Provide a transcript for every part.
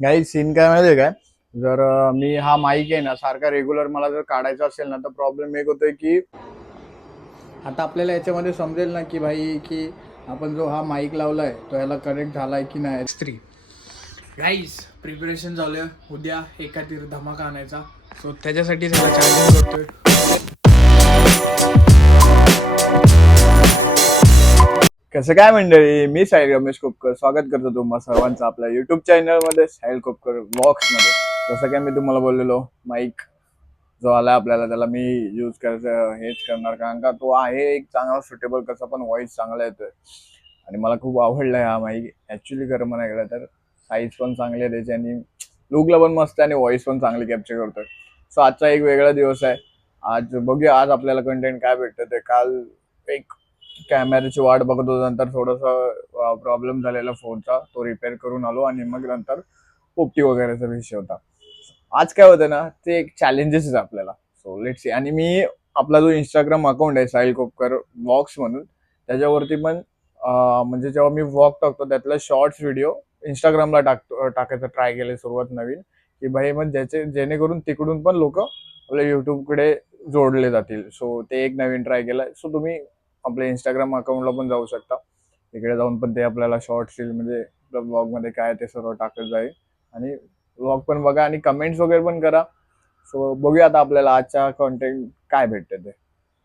काही सीन काय माहितीये काय. जर मी हा माईक आहे ना सारखा रेग्युलर मला जर काढायचा असेल ना तर प्रॉब्लेम एक होतोय की आता आपल्याला याच्यामध्ये समजेल ना की भाई की आपण जो हा माईक लावलाय तो याला कनेक्ट झालाय की नाही. स्त्री गाईज प्रिपरेशन चालू आहे. उद्या एखादी धमाका आणायचा. सो त्याच्यासाठी त्याला चार्जिंग करतोय. कसं काय मंडळी, मी साहिल रमेश कोपकर स्वागत करतो तुम्हा सर्वांचं आपल्या युट्यूब चॅनलमध्ये साहिल कोपकर व्लॉग्समध्ये. जसं काय मी तुम्हाला बोललेलो माईक जो आला आपल्याला त्याला मी यूज करायचं हेच करणार, कारण का तो आहे एक चांगला सुटेबल, कसा पण व्हॉइस चांगला येतोय आणि मला खूप आवडलाय हा माईक. ऍक्च्युली खरं म्हणायला गेलं तर साईज पण चांगली आहे त्याची आणि लुकला पण मस्त आहे आणि व्हॉइस पण चांगली कॅप्चर करतोय. सो आजचा एक वेगळा दिवस आहे. आज बघूया आज आपल्याला कंटेंट काय भेटतं ते. काल एक कॅमेऱ्याची वाट बघत होतो, नंतर थोडासा प्रॉब्लेम झालेला फोनचा, तो रिपेअर करून आलो आणि मग नंतर पोपटी वगैरेचा विषय होता. आज काय होतं ना, ते एक चॅलेंजेस आहे आपल्याला. So let's see. आणि मी आपला जो इंस्टाग्राम अकाउंट आहे साहिल कोपकर व्लॉग्स म्हणून, त्याच्यावरती पण म्हणजे जेव्हा मी व्लॉग टाकतो त्यातला शॉर्ट्स व्हिडिओ इंस्टाग्रामला टाकायचं ट्राय केलं सुरुवात नवीन, की भाई मग जेणेकरून तिकडून पण लोक आपल्या युट्यूबकडे जोडले जातील. सो ते एक नवीन ट्राय केलं. सो तुम्ही आपल्या इंस्टाग्राम अकाउंटला पण जाऊ शकता. तिकडे जाऊन पण ते आपल्याला शॉर्ट्स म्हणजे ब्लॉग मध्ये काय ते सर्व टाकत जाईल आणि व्लॉग पण बघा आणि कमेंट्स वगैरे पण करा. सो बघूया आता आपल्याला आजच्या कॉन्टेंट काय भेटतं ते.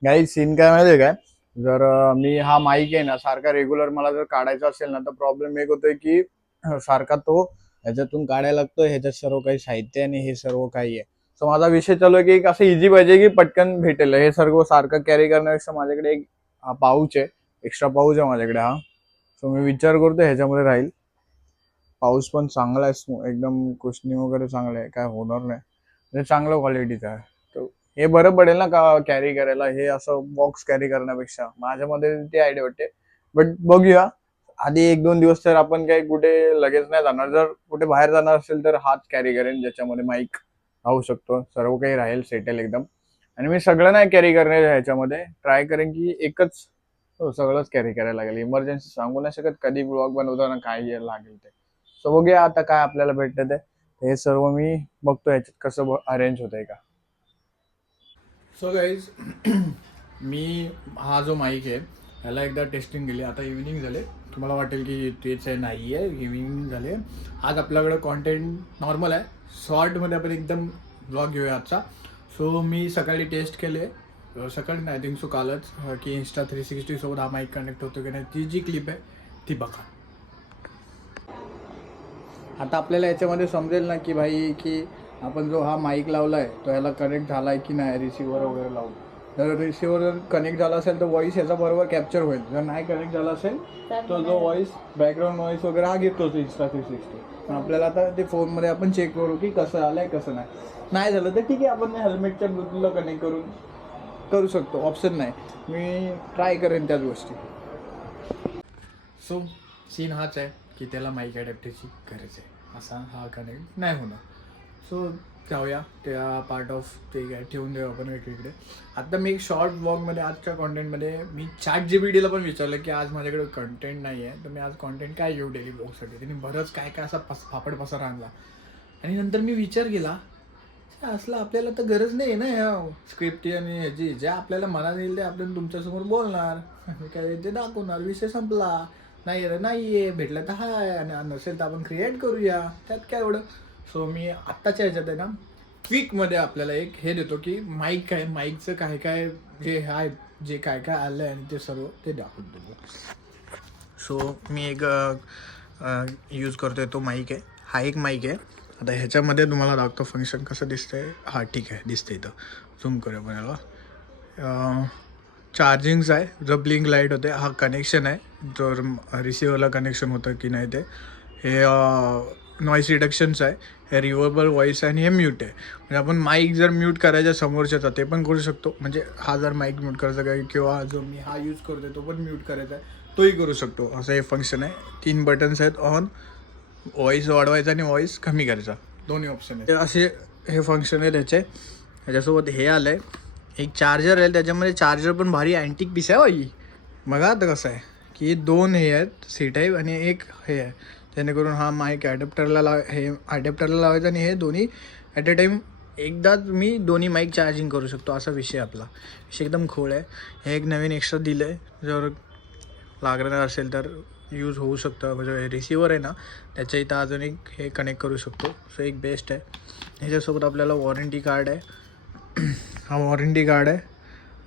काही सीन काय माहितीये काय. जर मी हा माईक आहे ना सारखा रेग्युलर मला जर काढायचा असेल ना तर प्रॉब्लेम एक होतोय की सारखा तो ह्याच्यातून काढायला लागतोय. ह्याच्यात सर्व काही साहित्य आणि हे सर्व काही आहे. सो माझा विषय चालू आहे की एक असं इझी पाहिजे की पटकन भेटेल. हे सर्व सारखं कॅरी करण्यापेक्षा माझ्याकडे एक पाऊच आहे, एक्स्ट्रा पाऊच आहे माझ्याकडे हा. सो मी विचार करतो ह्याच्यामध्ये राहील. पाऊस पण चांगला आहे, एकदम कुशनिंग वगैरे चांगलं आहे, काय होणार नाही म्हणजे चांगलं क्वालिटीचं आहे. तर हे बरं पडेल ना का कॅरी करायला, हे असं बॉक्स कॅरी करण्यापेक्षा माझ्यामध्ये ती आयडिया वाटते. बट बघूया. आधी एक दोन दिवस तर आपण काही कुठे लगेच नाही जाणार. जर कुठे बाहेर जाणार असेल तर हात कॅरी करेन ज्याच्यामध्ये माईक राहू शकतो, सर्व काही राहील सेटल एकदम. आणि मी सगळं नाही कॅरी करणार ह्याच्यामध्ये, ट्राय करेन की एकच सगळंच कॅरी करायला लागेल. इमर्जन्सी सांगू नाही शकत कधी ब्लॉग बनवताना काय लागेल ते. सो बघूया आता काय आपल्याला भेटतं ते. हे सर्व मी बघतो ह्याच्यात कसं अरेंज होतंय का. सो गाईज मी हा जो माईक आहे ह्याला एकदा टेस्टिंग केली. आता इव्हिनिंग झाले. तुम्हाला वाटेल की तेच आहे, नाही आहे, इव्हिनिंग झाले. आज आपल्याकडे कॉन्टेंट नॉर्मल आहे. शॉर्टमध्ये आपण एकदम ब्लॉग घेऊया आजचा. सो मी सकाळी टेस्ट केले. सकाळी नाही, आय थिंक सो कालच, की इंस्टा 360 सोबत हा माईक कनेक्ट होतो की नाही. ती जी क्लिप आहे ती बघा. आता आपल्याला याच्यामध्ये समजेल ना की भाई की आपण जो हा माईक लावलाय तो याला कनेक्ट झालाय की नाही रिसिव्हर वगैरे लावून. जर रिसिव्हर जर कनेक्ट झाला असेल तर व्हॉइस याचा बरोबर कॅप्चर होईल. जर नाही कनेक्ट झाला असेल तर जो व्हॉइस बॅकग्राऊंड व्हॉइस वगैरे हा घेतोच इंस्टा 360. पण आपल्याला आता ते फोनमध्ये आपण चेक करू की कसं आलंय कसं नाही. नाही झालं तर ठीक आहे, आपण हेल्मेटच्या ब्लूटूथला कनेक्ट करून करू शकतो, ऑप्शन नाही. मी ट्राय करेन त्याच गोष्टी. सो सीन हाच आहे की त्याला माईक ॲडॅप्टरची गरज आहे. असा हा कनेक्ट नाही होणार. सो जाऊया त्या पार्ट ऑफ ते काय ठेवून देऊ आपण वेगवेगळे. आता मी एक शॉर्ट ब्लॉगमध्ये आजच्या कॉन्टेंटमध्ये मी ChatGPTला पण विचारलं की आज माझ्याकडे कंटेंट नाही आहे तर मी आज कॉन्टेंट काय घेऊ डेली ब्लॉगसाठी. त्यांनी बरंच काय काय असा फापड पसारा आणला. आणि नंतर मी विचार केला, असलं आपल्याला तर गरज नाही आहे ना ह्या स्क्रिप्ट आणि ह्याची. ज्या आपल्याला मनात येईल ते आपण तुमच्यासमोर बोलणार, काय ते दाखवणार, विषय संपला. नाही रे नाही आहे, भेटलं तर हाय, आणि नसेल तर आपण क्रिएट करूया, त्यात काय एवढं. सो मी आत्ताच्या ह्याच्यात आहे ना क्विकमध्ये आपल्याला एक हे देतो की माईक काय, माईकचं काय काय जे आहे, जे काय काय आलं आहे आणि ते सर्व ते दाखवून देतो. सो मी एक यूज करतो आहे, तो माईक आहे. हा एक माईक आहे. आता ह्याच्यामध्ये तुम्हाला दाखवतो फंक्शन कसं दिसतंय. हा ठीक आहे, दिसतंय. इथं झूम करूया पण याला. चार्जिंग्स आहे, जो ब्लिंक लाईट होते, हा कनेक्शन आहे, जर रिसिव्हरला कनेक्शन होतं की नाही ते. हे नॉईस रिडक्शन्स आहे, हे रिव्हर्बल व्हॉईस आहे आणि हे म्यूट आहे. म्हणजे आपण माईक जर म्यूट करायचा समोरच्याचा ते पण करू शकतो. म्हणजे हा जर माईक म्यूट करायचा काय, किंवा जो मी हा यूज करतो तो पण म्यूट करायचा आहे तोही करू शकतो. असं हे फंक्शन आहे. 3 बटन्स आहेत, ऑन, व्हॉईस वाढवायचा आणि व्हॉईस कमी करायचा, दोन्ही ऑप्शन आहेत. असे हे फंक्शन आहे त्याचे. ह्याच्यासोबत हे आलं आहे, एक चार्जर आहे. त्याच्यामध्ये चार्जर पण भारी अँटिक पीस आहे बाई. बघा आता कसं आहे की 2 हे आहेत सी टाईप आणि एक हे आहे. जेणेकरून हा माईक ॲडॅप्टरला लावायचा आणि हे दोन्ही ॲट अ टाईम एकदाच मी दोन्ही माईक चार्जिंग करू शकतो, असा विषय आपला. विषय एकदम खोल आहे. हे एक नवीन एक्स्ट्रा दिलं आहे, जर लागणार असेल तर यूज होऊ शकतं. म्हणजे रिसिवर आहे ना, त्याच्या इथं अजून एक हे कनेक्ट करू शकतो. सो एक बेस्ट आहे. ह्याच्यासोबत आपल्याला वॉरंटी कार्ड आहे. हा वॉरंटी कार्ड आहे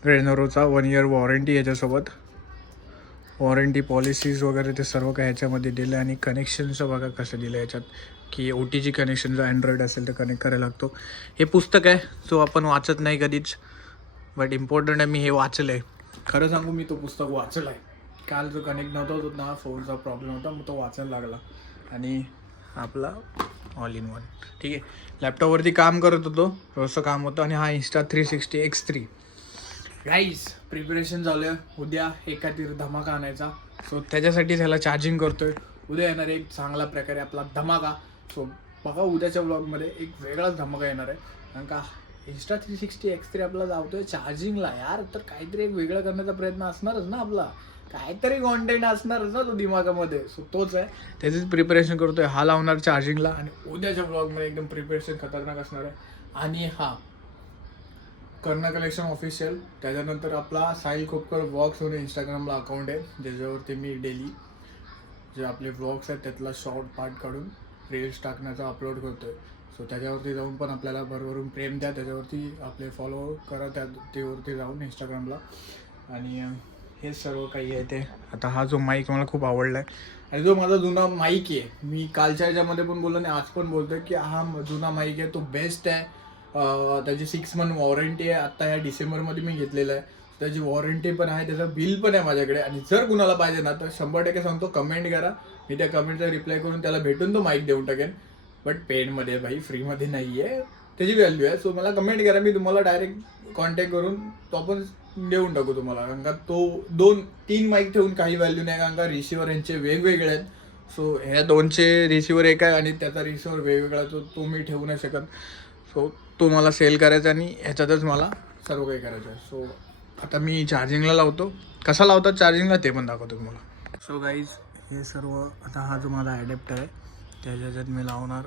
रेनोरोचा, 1 इयर वॉरंटी. याच्यासोबत वॉरंटी पॉलिसीज वगैरे ते सर्व काही ह्याच्यामध्ये दिलं आहे. आणि कनेक्शनचं बघा कसं दिलं आहे याच्यात, की OTG कनेक्शन जर अँड्रॉईड असेल तर कनेक्ट करायला लागतो. हे पुस्तक आहे जो आपण वाचत नाही कधीच, बट इम्पॉर्टंट आहे. मी हे वाचलं आहे, खरं सांगू मी तो पुस्तक वाचलं आहे. काल जो कनेक्ट नव्हता होत ना, फोनचा प्रॉब्लेम होता, मग तो वाचायला लागला. आणि आपला ऑल इन वन. ठीक आहे, लॅपटॉपवरती काम करत होतो, रोजचं काम होतं. आणि हा Insta360 X3 गाईज प्रिपरेशन चालू आहे. उद्या एखादी धमाका आणायचा, सो त्याच्यासाठी त्याला चार्जिंग करतोय. उद्या येणार एक चांगला प्रकारे आपला धमाका. सो बघा उद्याच्या ब्लॉगमध्ये एक वेगळाच धमाका येणार आहे. कारण का Insta360 X3 आपला लावतोय चार्जिंगला यार, तर काहीतरी एक वेगळं करण्याचा प्रयत्न असणारच ना आपला, काहीतरी कॉन्टेंट असणारच ना तो दिमागामध्ये. सो तोच आहे, त्याचंच प्रिपरेशन करतोय. हा लावणार चार्जिंगला आणि उद्याच्या ब्लॉगमध्ये एकदम प्रिपरेशन खतरनाक असणार आहे. आणि हा कर्णा कलेक्शन ऑफिशियल, त्याच्यानंतर आपला साहिल खोपकर व्लॉग्स म्हणून इंस्टाग्रामला अकाउंट आहे, ज्याच्यावरती मी डेली जे आपले व्लॉग्स आहेत त्यातला शॉर्ट पार्ट काढून रील्स टाकण्याचा अपलोड करतो आहे. सो त्याच्यावरती जाऊन पण आपल्याला भरभरून प्रेम द्या, त्याच्यावरती आपले फॉलो करा त्यावरती जाऊन इंस्टाग्रामला. आणि हे सर्व काही आहे ते. आता हा जो माईक मला खूप आवडला आहे, आणि जो माझा जुना माईक आहे, मी कालच्या ह्याच्यामध्ये पण बोललो आणि आज पण बोलतो की हा जुना माईक आहे तो बेस्ट आहे. त्याची 6 मंथ वॉरंटी आहे. आत्ता ह्या डिसेंबरमध्ये मी घेतलेलं आहे, त्याची वॉरंटी पण आहे, त्याचं बिल पण आहे माझ्याकडे. आणि जर कुणाला पाहिजे ना तर 100% सांगतो कमेंट करा, मी त्या कमेंटचा रिप्लाय करून त्याला भेटून तो माईक देऊन टाकेन. बट पेडमध्ये भाई, फ्रीमध्ये नाही आहे, त्याची व्हॅल्यू आहे. सो मला कमेंट करा, मी तुम्हाला डायरेक्ट कॉन्टॅक्ट करून तो आपण देऊन टाकू तुम्हाला. कारण का तो 2-3 माईक ठेवून काही व्हॅल्यू नाही, कारण का रिसिवर यांचे वेगवेगळे आहेत. सो ह्या 2चे रिसिवर एक आहे आणि त्याचा रिसिवर वेगवेगळा, तो मी ठेवू नाही शकत. सो तो मला सेल करायचा आणि ह्याच्यातच मला सर्व काही करायचं आहे. सो आता मी चार्जिंगला लावतो, कसा लावतात चार्जिंगला ते पण दाखवतो तुम्हाला. सो गाईज हे सर्व आता हा जो माझा ॲडॅप्टर आहे त्याच्यात मी लावणार.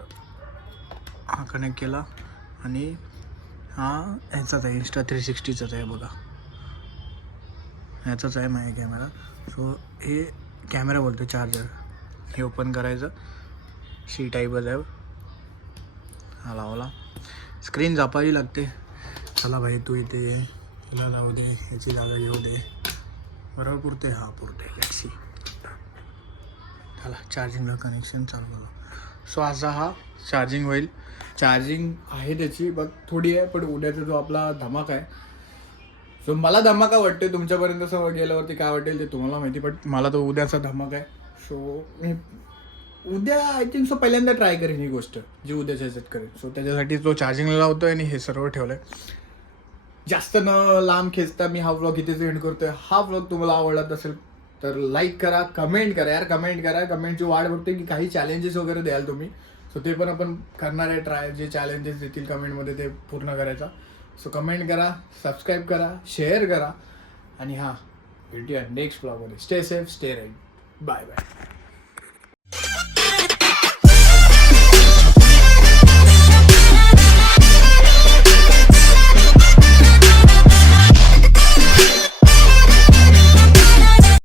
हा कनेक्ट केला आणि हा ह्याचाच आहे, Insta360चाच आहे बघा, ह्याचाच आहे माझा कॅमेरा. सो हे कॅमेरा बोलतो चार्जर, हे ओपन करायचं, सी टाईपच आहे. हा लावला, स्क्रीन झापावी लागते. चला भाई तू इथे ये, हिला लावू दे, ह्याची जागा घेऊ दे, बरोबर पुरते, हा पुरते. Let's see. चला चार्जिंगला कनेक्शन चालू झालं. सो असा हा चार्जिंग होईल. चार्जिंग आहे त्याची बघ थोडी आहे, पण उद्याचा जो आपला धमाका आहे, सो मला धमाका वाटते. तुमच्यापर्यंत असं गेल्यावरती काय वाटेल ते तुम्हाला माहिती, बट मला तो उद्याचा धमाका आहे. सो मी उद्या आय थिंक सो पहिल्यांदा ट्राय करेन ही गोष्ट, जी उद्याच्या ह्याच्यात करेन. सो त्याच्यासाठी तो चार्जिंगला लावतो आहे आणि हे सर्व ठेवलं आहे. जास्त न लांब खेचता मी हा व्लॉग इथेच एंड करतोय. हा व्लॉग तुम्हाला आवडत असेल तर लाईक करा, कमेंट करा यार, कमेंट करा. कमेंटची वाट बघते की काही चॅलेंजेस वगैरे द्याल तुम्ही, सो ते पण आपण करणार आहे ट्राय. जे चॅलेंजेस देतील कमेंटमध्ये ते पूर्ण करायचा. सो कमेंट करा, सबस्क्राईब करा, शेअर करा. आणि हां, भेटूया नेक्स्ट व्लॉगमध्ये. Stay safe, stay right, bye bye.